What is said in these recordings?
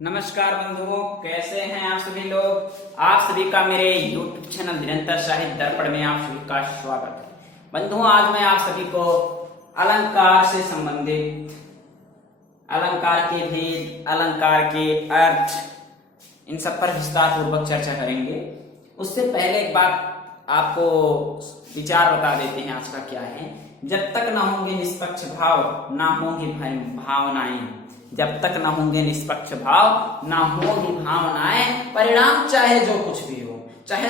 नमस्कार बंधुओं, कैसे हैं आप सभी लोग। आप सभी का मेरे YouTube चैनल निरंतर साहित्य दर्पण में आप सभी का स्वागत है। बंधुओं, आज मैं आप सभी को अलंकार से संबंधित अलंकार के भेद, अलंकार के अर्थ, इन सब पर विस्तार पूर्वक चर्चा करेंगे। उससे पहले एक बात आपको विचार बता देते हैं आज का क्या है। जब तक न होंगे निष्पक्ष भाव, ना होंगी भावनाएं। जब तक न होंगे निष्पक्ष भाव, ना होंगी भावनाएं, परिणाम चाहे जो कुछ भी हो, चाहे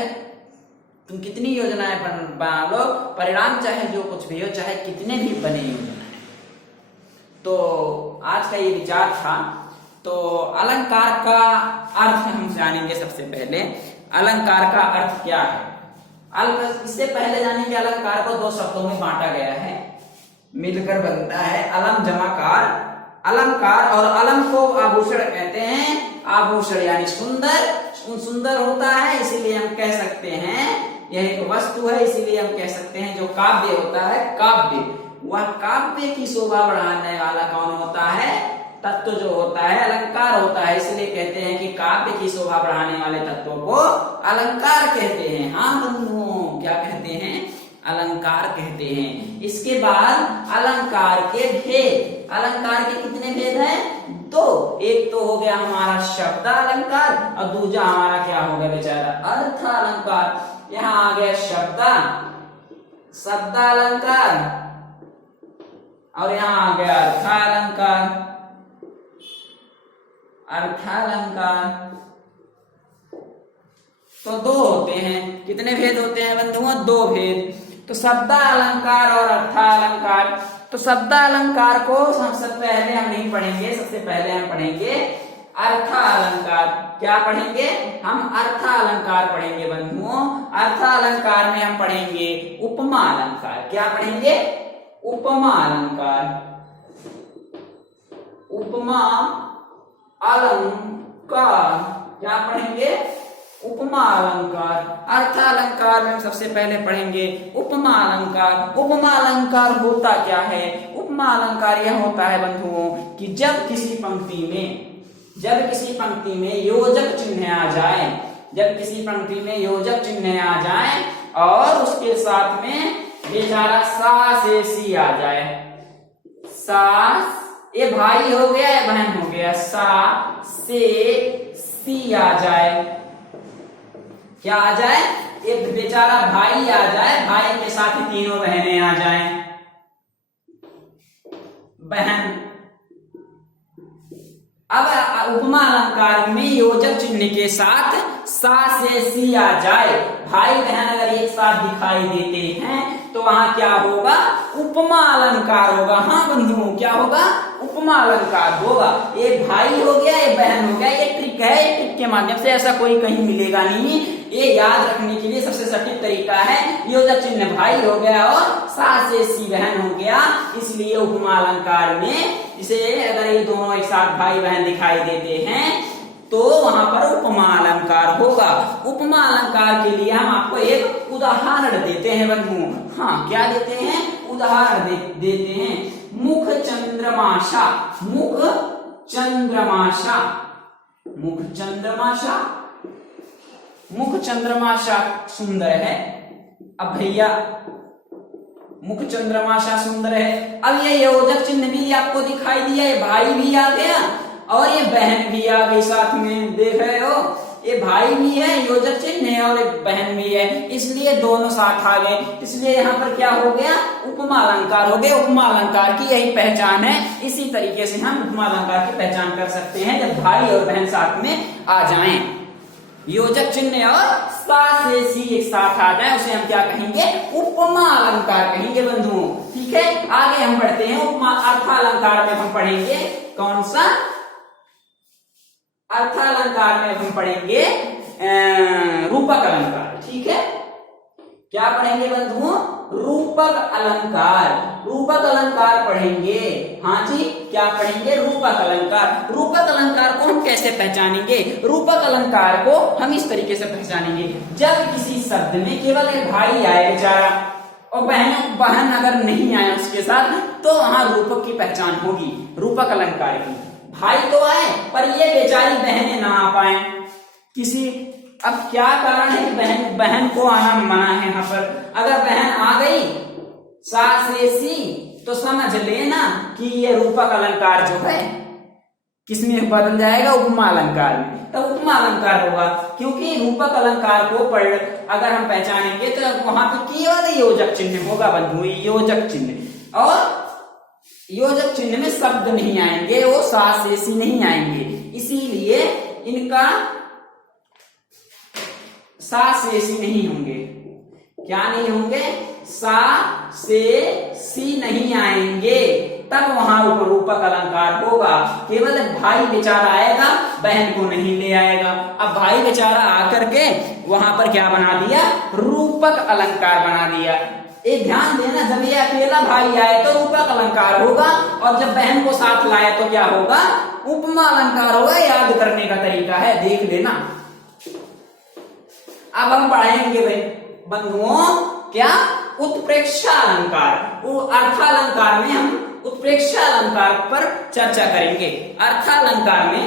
तुम कितनी योजनाएं बना लो, परिणाम चाहे जो कुछ भी हो, चाहे कितने भी बने योजनाएं। तो आज का ये विचार था। तो अलंकार का अर्थ हम जानेंगे। सबसे पहले अलंकार का अर्थ क्या है। इससे पहले जानेंगे अलंकार को दो शब्दों में बांटा गया है, मिलकर बनता है अलम जमाकार। अलंकार और अलम को आभूषण कहते हैं। आभूषण यानी सुंदर होता है, इसीलिए हम कह सकते हैं यह एक वस्तु है, इसीलिए हम कह सकते हैं जो काव्य होता है, काव्य, वह काव्य की शोभा बढ़ाने वाला कौन होता है? तत्व जो होता है अलंकार होता है। इसलिए कहते हैं कि काव्य की शोभा बढ़ाने वाले तत्वों को अलंकार कहते हैं। हाँ बंधुओं, क्या कहते हैं? अलंकार कहते हैं। इसके बाद अलंकार के भेद। अलंकार के कितने भेद हैं? दो। एक तो हो गया हमारा शब्द अलंकार और दूसरा हमारा क्या हो गया बेचारा? अर्थ अलंकार। यहाँ आ गया शब्द अलंकार और यहाँ आ गया अर्थ अलंकार। तो दो होते हैं। कितने भेद होते हैं बंधुओं? दो भेद। तो शब्द अलंकार और अर्थ अलंकार। तो शब्द अलंकार को सबसे पहले हम नहीं पढ़ेंगे, सबसे पहले हम पढ़ेंगे अर्थ अलंकार। क्या पढ़ेंगे? हम अर्थ अलंकार पढ़ेंगे बंधुओं। अर्थ अलंकार में हम पढ़ेंगे उपमा अलंकार। क्या पढ़ेंगे? उपमा अलंकार। उपमा अलंकार क्या पढ़ेंगे? उपमा अलंकार। अर्थ अलंकार में हम सबसे पहले पढ़ेंगे उपमा अलंकार। उपमा अलंकार होता क्या है? उपमा अलंकार यह होता है बंधुओं कि जब किसी पंक्ति में योजक चिन्ह आ जाए, जब किसी पंक्ति में योजक चिन्ह आ जाए और उसके साथ में बेचारा सा से सी आ जाए। सा, ये भाई हो गया या बहन हो गया, सा से सी आ जाए। क्या आ जाए? एक बेचारा भाई आ जाए, भाई के साथ ही तीनों बहनें आ जाएं। बहन। अब उपमा अलंकार में योजक चिन्ह के साथ सा से सी आ जाए, भाई बहन अगर एक साथ दिखाई देते हैं तो वहां क्या होगा? उपमा अलंकार होगा। हाँ बंधुओं, क्या होगा? उपमा अलंकार होगा। ये भाई हो गया, ये बहन हो गया। ये ट्रिक है, ये ट्रिक के माध्यम से ऐसा कोई कहीं मिलेगा नहीं। ये याद रखने के लिए सबसे सटीक तरीका है, योजक चिन्ह भाई हो गया और सा से सी बहन हो गया। इसलिए उपमा अलंकार में इसे अगर ये दोनों एक साथ भाई बहन दिखाई देते हैं तो वहां पर उपमा अलंकार होगा। उपमा अलंकार के लिए हम आपको एक उदाहरण देते हैं बंधुओं। हाँ, क्या देते हैं? उदाहरण देते हैं। मुख चंद्रमाशा। मुख चंद्रमाशा। मुख चंद्रमाशा। मुख चंद्रमाशा सुंदर है। अब भैया मुख चंद्रमाशा सुंदर है। अब ये योजक चिन्ह भी आपको दिखाई दिया, ये भाई भी आ गया और ये बहन भी आ गई साथ में। देख रहे हो, ये भाई भी है, योजक चिन्ह है और एक बहन भी है, इसलिए दोनों साथ आ गए। इसलिए यहाँ पर क्या हो गया? उपमा अलंकार हो गया। उपमा अलंकार की यही पहचान है। इसी तरीके से हम उपमा अलंकार की पहचान कर सकते हैं जब भाई और बहन साथ में आ जाएं। योजक चिन्ह और सा से सी एक साथ आ जाए, उसे हम क्या कहेंगे? उपमा अलंकार कहेंगे बंधुओं। ठीक है, आगे हम बढ़ते हैं। उपमा अर्थ अलंकार में हम पढ़ेंगे कौन सा? अर्थ अलंकार में हम पढ़ेंगे रूपक अलंकार। ठीक है, क्या पढ़ेंगे बंधुओं? रूपक अलंकार। रूपक अलंकार पढ़ेंगे। हाँ जी, क्या पढ़ेंगे? रूपक अलंकार। रूपक अलंकार को हम कैसे पहचानेंगे? रूपक अलंकार को हम इस तरीके से पहचानेंगे, जब किसी शब्द में केवल एक भाई आए बेचारा और बहन अगर नहीं आए उसके साथ, तो वहां रूपक की पहचान होगी, रूपक अलंकार की। भाई तो आए पर ये बेचारी बहनें ना आ पाए किसी। अब क्या कारण है कि बहन को आना मना है यहाँ पर। अगर बहन आ गई सा से सी तो समझ लेना कि ये रूपक अलंकार जो है किसमें बदल जाएगा, उपमा अलंकार में। तो उपमा अलंकार होगा, क्योंकि रूपक अलंकार को अगर हम पहचानेंगे तो वहां पे केवल योजक चिन्ह होगा बंधु, योजक चिन्ह। और योजक चिन्ह में शब्द नहीं आएंगे, वो सा से सी नहीं आएंगे, इसीलिए इनका सा से सी नहीं होंगे। क्या नहीं होंगे? सा से सी नहीं आएंगे, तब वहां रूपक अलंकार होगा। केवल भाई बेचारा आएगा, बहन को नहीं ले आएगा। अब भाई बेचारा आकर के वहां पर क्या बना दिया? रूपक अलंकार बना दिया। एक ध्यान देना, जब ये अकेला भाई आए तो रूपक अलंकार होगा, और जब बहन को साथ लाए तो क्या होगा? उपमा अलंकार होगा। याद करने का तरीका है, देख लेना। अब हम पढ़ाएंगे भाई बंधुओं क्या? उत्प्रेक्षा अलंकार। वो अर्थालंकार में हम उत्प्रेक्षा अलंकार पर चर्चा करेंगे। अर्थालंकार में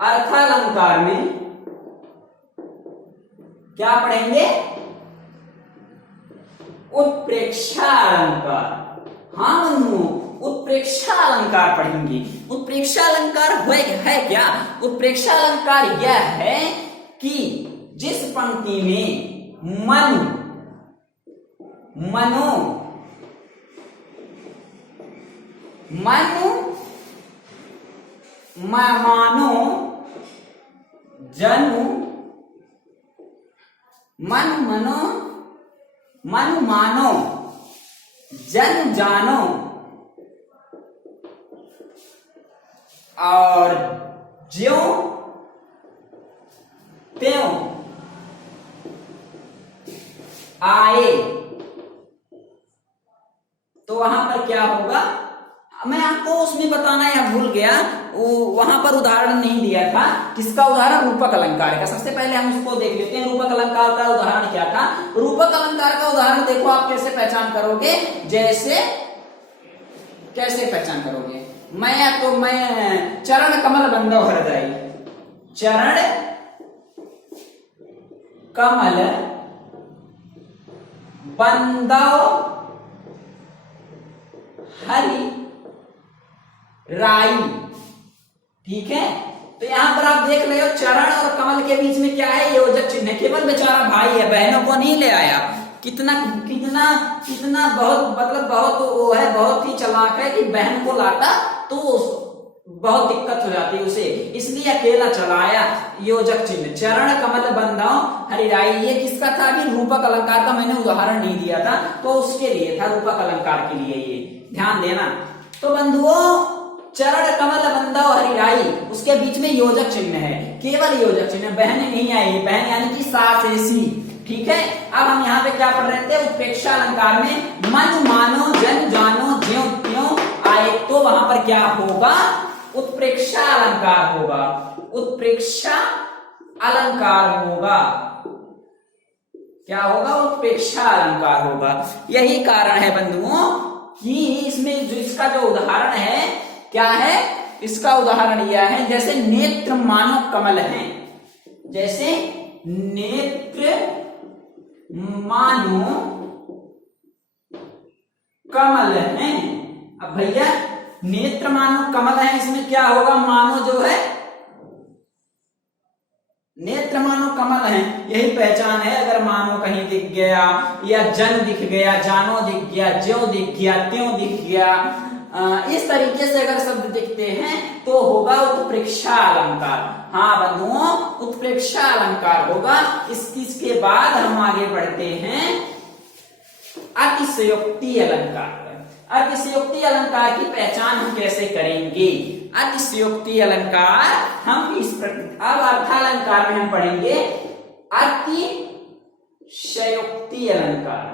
अर्थालंकार में क्या पढ़ेंगे? उत्प्रेक्षा अलंकार। हाँ बंधुओं, उत्प्रेक्षा अलंकार पढ़ेंगे। उत्प्रेक्षा अलंकार है क्या? उत्प्रेक्षा अलंकार यह है कि जिस पंक्ति में मानो जनु मन मानो जन जानो और ज्यों त्यों आए, तो वहां पर क्या होगा? मैं आपको उसमें बताना या भूल गया, वहां पर उदाहरण नहीं दिया था। किसका उदाहरण? रूपक अलंकार का। सबसे पहले हम उसको देख लेते हैं। रूपक अलंकार का उदाहरण क्या था? रूपक अलंकार का उदाहरण देखो, आप कैसे पहचान करोगे? कैसे पहचान करोगे? मैं चरण कमल बंदो हृदय, चरण कमल बंदो हरि राई। ठीक है, तो यहां पर आप देख रहे हो चरण और कमल के बीच में क्या है? योजक चिन्ह। केवल बेचारा भाई है, बहनों को नहीं ले आया। कितना बहुत मतलब बहुत वो है, बहुत ही चालाक है कि बहन को लाता तो बहुत दिक्कत हो जाती उसे, इसलिए अकेला चलाया। योजक चिन्ह चरण कमल बंदाओ हरिराई, ये किसका था? अभी रूपक अलंकार का मैंने उदाहरण नहीं दिया था, तो उसके लिए था, रूपक अलंकार के लिए। ये ध्यान देना। तो बंधुओं, चरण कमल बंदाओ हरिराई, उसके बीच में योजक चिन्ह है, केवल योजक चिन्ह। बहन नहीं आई, बहन यानी कि सा से सी। ठीक है, अब हम यहाँ पे क्या पढ़ रहे थे? उत्प्रेक्षा अलंकार में मन मानो जन जानो ज्यों त्यों आए, तो वहां पर क्या होगा? उत्प्रेक्षा अलंकार होगा। उत्प्रेक्षा अलंकार होगा। क्या होगा? उत्प्रेक्षा अलंकार होगा। यही कारण है बंधुओं कि इसमें जो इसका जो उदाहरण है क्या है? इसका उदाहरण यह है, जैसे नेत्र मानो कमल है, जैसे नेत्र मानो कमल है। अब भैया नेत्र मानो कमल है, इसमें क्या होगा? मानो जो है नेत्र मानो कमल है, यही पहचान है। अगर मानो कहीं दिख गया, या जन दिख गया, जानो दिख गया, ज्यों दिख गया, त्यों दिख गया, इस तरीके से अगर शब्द दिखते हैं तो होगा उत्प्रेक्षा अलंकार। हाँ बंधुओं, उत्प्रेक्षा अलंकार होगा। इसके बाद हम आगे बढ़ते हैं अतिशयोक्ति अलंकार। अतिशयोक्ति अलंकार की पहचान हम कैसे करेंगे? अतिशयोक्ति अलंकार हम इस अब अर्थालंकार में हम पढ़ेंगे अतिशयोक्ति अलंकार।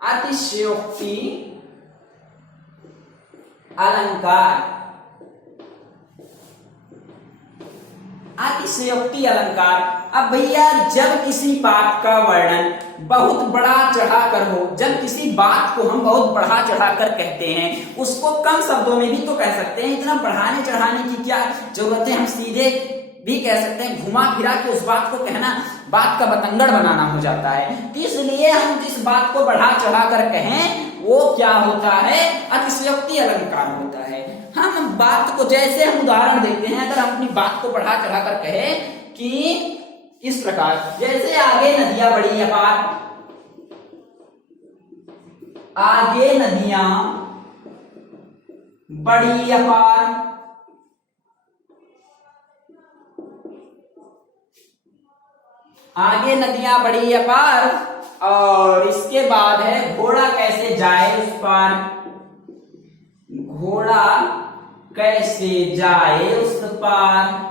अतिशयोक्ति अलंकार, अतिशयोक्ति अलंकार। अब भैया जब किसी बात का वर्णन बहुत बढ़ा चढ़ा कर हो। जब किसी बात को हम बहुत बढ़ा चढ़ा कर कहते हैं, उसको कम शब्दों में भी तो कह सकते हैं, इतना बढ़ाने चढ़ाने की क्या जरूरत है। हम सीधे भी कह सकते हैं, घुमा फिरा के उस बात को कहना बात का बतंगड़ बनाना हो जाता है। इसलिए हम जिस बात को बढ़ा चढ़ा कर कहें वो क्या होता है, अतिशयोक्ति अलंकार होता है। हम बात को, जैसे हम उदाहरण देते हैं, अगर हम अपनी बात को बढ़ा चढ़ा कर कहें कि इस प्रकार, जैसे आगे नदियां बड़ी अपार, आगे नदियां बड़ी अपार, आगे नदियां बड़ी अपार, और इसके बाद है घोड़ा कैसे जाए उस पार, घोड़ा कैसे जाए उस पार।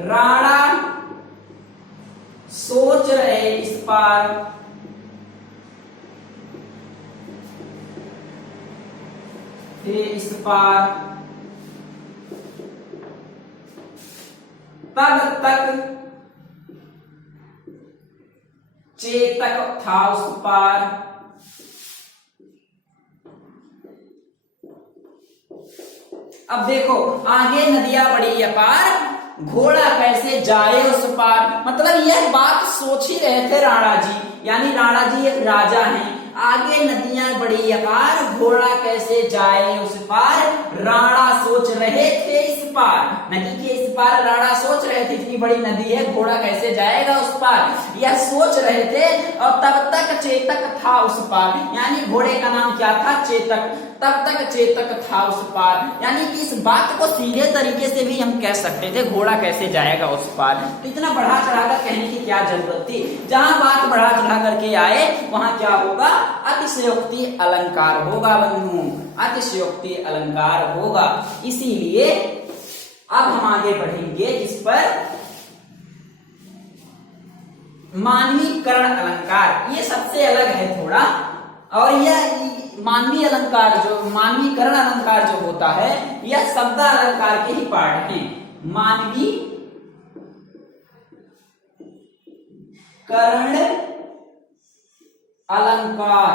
राणा सोच रहे इस पार, फिर इस पार, तब तक चेतक था उस पार। अब देखो, आगे नदियां बड़ी अपार, घोड़ा कैसे जाए उस पार, मतलब यह बात सोच ही रहे थे राणा जी, यानी राणा जी एक राजा हैं। आगे नदियां बड़ी अपार, घोड़ा कैसे जाए उस पार, राणा सोच रहे थे इस पार। नदी के इस पार राणा सोच रहे थे, इतनी बड़ी नदी है, घोड़ा कैसे जाएगा उस पार, यह सोच रहे थे। और तब तक चेतक था उस पार, यानी घोड़े का नाम क्या था, चेतक। तब तक चेतक था उस पार, यानी कि इस बात को सीधे तरीके से भी हम कह सकते थे, घोड़ा कैसे जाएगा उस पार। तो इतना बढ़ा चढ़ाकर कहने की क्या जरूरत थी। जहां बात बढ़ा चढ़ा करके आए वहां क्या होगा, अतिशयोक्ति अलंकार होगा बंधु, अतिशयोक्ति अलंकार होगा। इसीलिए अब हम आगे बढ़ेंगे जिस पर मानवीकरण अलंकार, ये सबसे अलग है थोड़ा। और यह मानवीय अलंकार, जो मानवीकरण अलंकार जो होता है, यह शब्द अलंकार के ही पार्ट हैं। मानवीकरण अलंकार,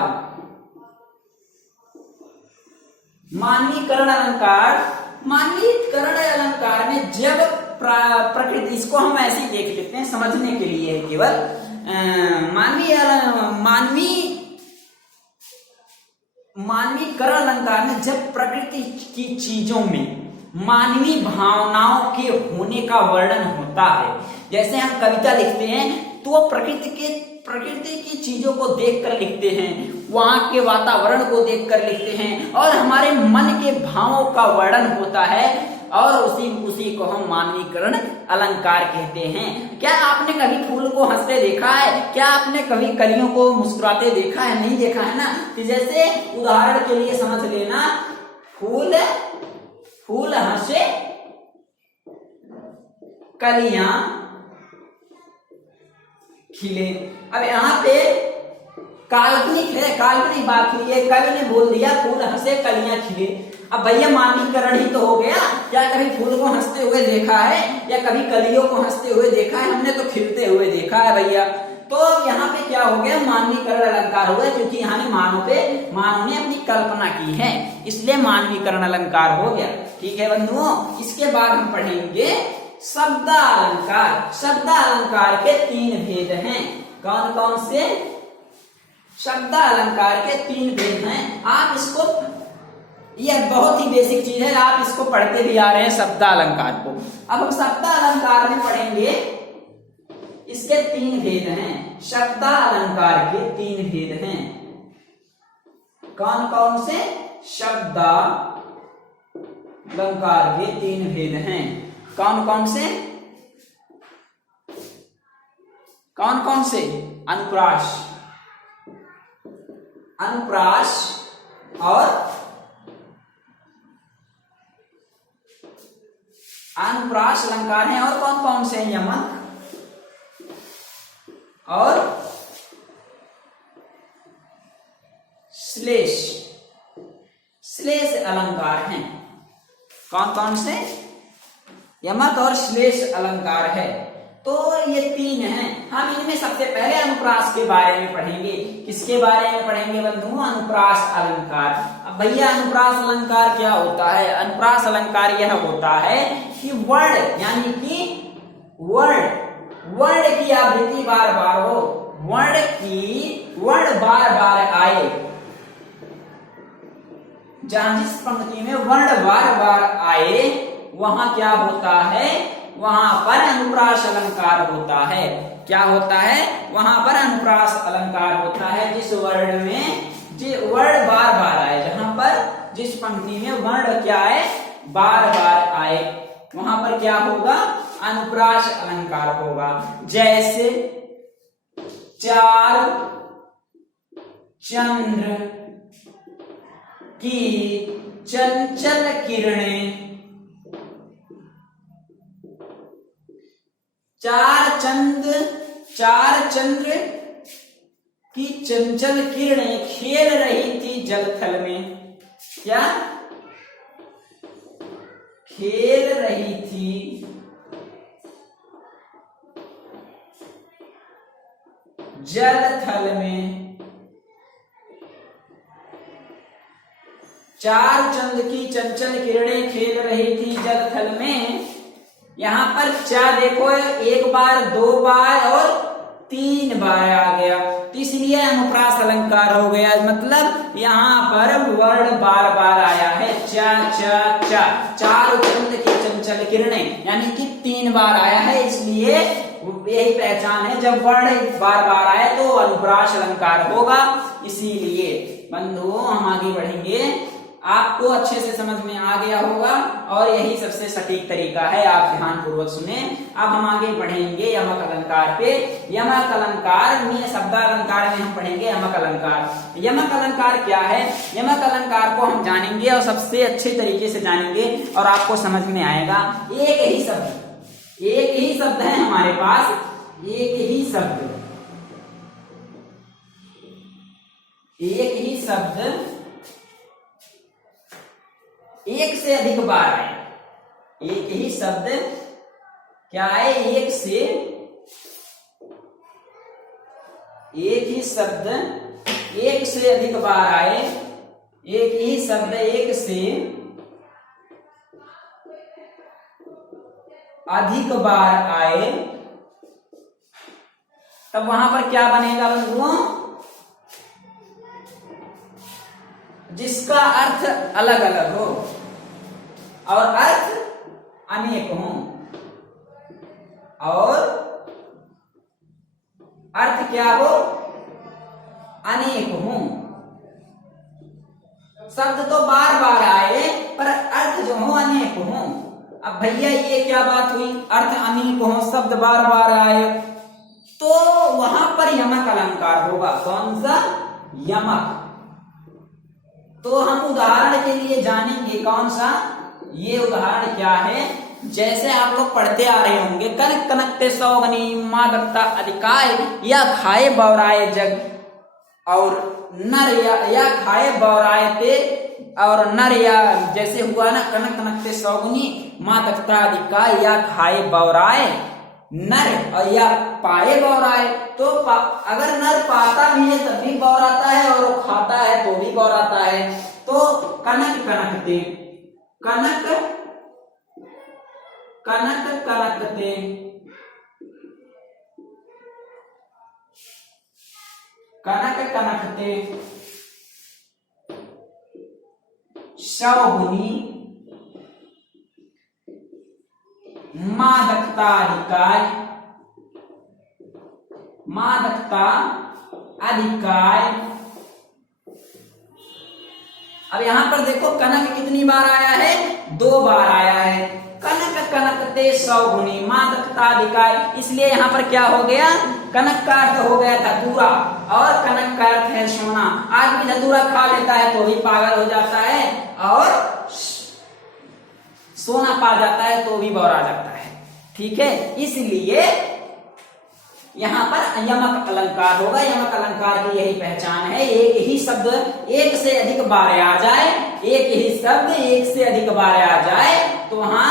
मानवीकरण अलंकार, मानवीकरण अलंकार में जब प्रकृति, इसको हम ऐसे ही देख लेते हैं समझने के लिए केवल, मानवीकरण अलंकार में जब प्रकृति की चीजों में मानवीय भावनाओं के होने का वर्णन होता है। जैसे हम कविता लिखते हैं तो प्रकृति की चीजों को देखकर लिखते हैं, वहां के वातावरण को देखकर लिखते हैं, और हमारे मन के भावों का वर्णन होता है, और उसी को हम मानवीकरण अलंकार कहते हैं। क्या आपने कभी फूल को हंसते देखा है? क्या आपने कभी कलियों को मुस्कुराते देखा है? नहीं देखा है ना। तो जैसे उदाहरण के लिए समझ लेना, फूल हंसे कलियां खिले। अब यहाँ पे काल्पनिक है, काल्पनिक बात हुई है, कवि ने बोल दिया फूल हंसे कलियां खिले। अब भैया मानवीकरण ही तो हो गया। क्या कभी फूल को हंसते हुए देखा है, या कभी कलियों को हंसते हुए देखा है? हमने तो खिलते हुए देखा है भैया। तो अब यहाँ पे क्या हो गया, मानवीकरण अलंकार हो गया, क्योंकि यहाँ ने मानव ने अपनी कल्पना की है, इसलिए मानवीकरण अलंकार हो गया। ठीक है बंधुओं, इसके बाद हम पढ़ेंगे शब्दालंकार। शब्दालंकार के 3 भेद हैं। कौन कौन से? शब्दालंकार के 3 भेद हैं। आप इसको, यह बहुत ही बेसिक चीज है, आप इसको पढ़ते भी आ रहे हैं शब्दालंकार को। अब हम शब्दालंकार में पढ़ेंगे, इसके 3 भेद हैं। शब्दालंकार के 3 भेद हैं। कौन कौन से? शब्दालंकार के 3 भेद हैं। कौन कौन से? कौन कौन से? अनुप्रास, अनुप्रास और अनुप्रास अलंकार हैं। और कौन कौन से? यमक और श्लेष, श्लेष अलंकार हैं। कौन कौन से? यमक और श्लेष अलंकार है। तो ये तीन हैं। हम इनमें सबसे पहले अनुप्रास के बारे में पढ़ेंगे। किसके बारे में पढ़ेंगे बंधुओं? अनुप्रास अलंकार। अब भैया अनुप्रास अलंकार क्या होता है? अनुप्रास अलंकार यह होता है कि वर्ण यानी कि वर्ण की आवृत्ति बार बार हो, वर्ण बार बार आए। जहां जिस पंक्ति में वर्ण बार बार आए वहां क्या होता है? वहां पर अनुप्रास अलंकार होता है। क्या होता है? वहां पर अनुप्रास अलंकार होता है। जिस वर्ण में वर्ण बार बार आए, जहां पर जिस पंक्ति में वर्ण क्या है? बार बार आए, वहां पर क्या होगा? अनुप्रास अलंकार होगा। जैसे चार चंद्र की चंचल किरणें, चार चंद्र की चंचल किरणें खेल रही थी जलथल में। क्या खेल रही थी? जलथल में। चार चंद्र की चंचल किरणें खेल रही थी जलथल में। यहां पर चार देखो, एक बार, दो बार और तीन बार आ गया, तो इसलिए अनुप्रास अलंकार हो गया। मतलब यहाँ पर वर्ण बार बार आया है। चार चंद्र की चंचल किरणें यानी कि तीन बार आया है, इसलिए यही पहचान है। जब वर्ण बार बार आए तो अनुप्रास अलंकार होगा। इसीलिए बंधुओं हम आगे बढ़ेंगे। आपको अच्छे से समझ में आ गया होगा और यही सबसे सटीक तरीका है। आप ध्यान पूर्वक सुने। अब हम आगे बढ़ेंगे यमक अलंकार पे। यमक अलंकार में शब्दालंकार में हम पढ़ेंगे यमक अलंकार। यमक अलंकार क्या है? यमक अलंकार को हम जानेंगे और सबसे अच्छे तरीके से जानेंगे और आपको समझ में आएगा। एक ही शब्द है हमारे पास, एक ही शब्द एक से अधिक बार आए। एक ही शब्द क्या है? एक ही शब्द एक से अधिक बार आए। एक ही शब्द एक से अधिक बार आए, तब वहां पर क्या बनेगा बंधुओं? जिसका अर्थ अलग अलग हो और अर्थ अनेक हो, और अर्थ क्या हो? अनेक हो। शब्द तो बार बार आए पर अर्थ जो हो अनेक हो। अब भैया ये क्या बात हुई? अर्थ अनेक हो, शब्द बार बार आए, तो वहां पर यमक अलंकार होगा। कौन सा? यमक। तो हम उदाहरण के लिए जानेंगे कौन सा। ये उदाहरण क्या है? जैसे आप लोग पढ़ते आ रहे होंगे, कनक कनकते सौगनी मादकता अधिकाय या खाए बौराए जग, और नर या खाए बौराए ते, और नर या जैसे हुआ ना कनक कनकते सौगनी मादकता अधिकाय या खाए बौराए नर, और या पाए बौराए। तो अगर नर पाता भी है तब भी बौराता है और वो खाता है तो भी बौराता है। तो कनक कनकते, कनक कनकते, कनक कनकते सौगुनी मादकता अधिकाय, मादकता अधिकाय। अब यहां पर देखो कनक कितनी बार आया है? 2 बार आया है। कनक कनकते सौगुनी मादकता अधिकाय, इसलिए यहां पर क्या हो गया? कनक का अर्थ हो गया धतूरा और कनक का अर्थ है सोना। आदमी धतूरा खा लेता है तो भी पागल हो जाता है, और सोना पा जाता है तो भी बौरा जाता है। ठीक है, इसलिए यहां पर यमक अलंकार होगा। यमक अलंकार की यही पहचान है। एक ही शब्द एक से अधिक बार आ जाए, एक ही शब्द एक से अधिक बार आ जाए तो वहां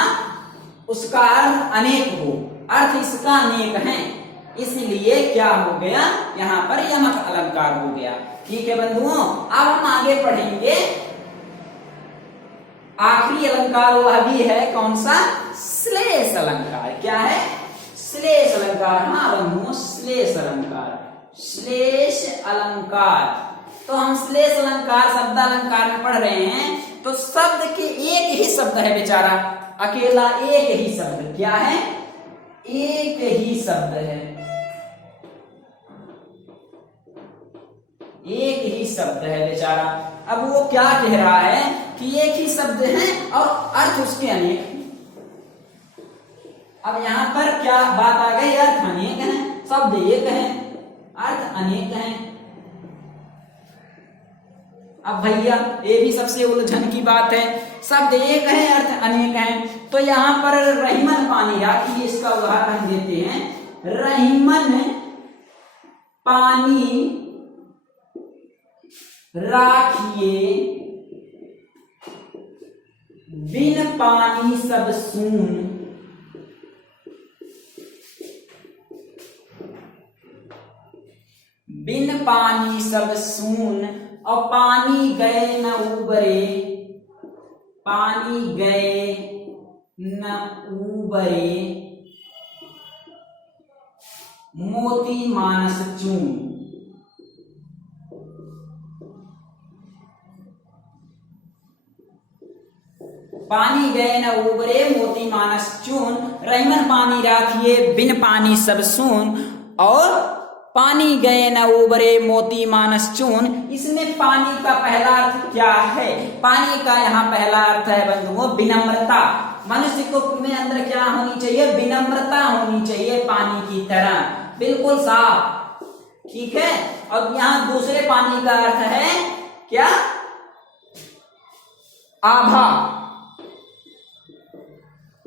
उसका अर्थ अनेक हो, अर्थ इसका अनेक है, इसलिए क्या हो गया, यहाँ पर यमक अलंकार हो गया। ठीक है बंधुओं, अब हम आगे पढ़ेंगे। आखिरी अलंकार वह भी है कौन सा, श्लेष अलंकार। क्या है, श्लेष अलंकार। हाँ बंधुओं, श्लेष अलंकार, श्लेष अलंकार। तो हम श्लेष अलंकार शब्द अलंकार में पढ़ रहे हैं। तो शब्द के एक ही शब्द है बेचारा, अकेला एक ही शब्द। क्या है, एक ही शब्द है, एक ही शब्द है बेचारा। अब वो क्या कह रहा है कि एक ही शब्द है और अर्थ उसके अनेक हैं। अब यहाँ पर क्या बात आ गई, अर्थ अनेक है, शब्द एक है, अर्थ अनेक है। अब भैया ये भी सबसे उलझन की बात है, शब्द एक है अर्थ अनेक है। तो यहाँ पर रहीमन पानी राखिए, इसका उदाहरण देते हैं। रहीमन पानी राखिए, बिन पानी सब सून। बिन पानी सब सून, और पानी गए न उबरे, पानी गए न उबरे, मोती मानस चून। पानी गए न उबरे, मोती मानस चून। रहीमन पानी राखिए, बिन पानी सब सून, और पानी गए न उबरे, मोती मानस चून। इसमें पानी का पहला अर्थ क्या है, पानी का यहाँ पहला अर्थ है बंधुओं विनम्रता। मनुष्य को में अंदर क्या होनी चाहिए, विनम्रता होनी चाहिए, पानी की तरह बिल्कुल साफ। ठीक है, और यहाँ दूसरे पानी का अर्थ है क्या, आभा।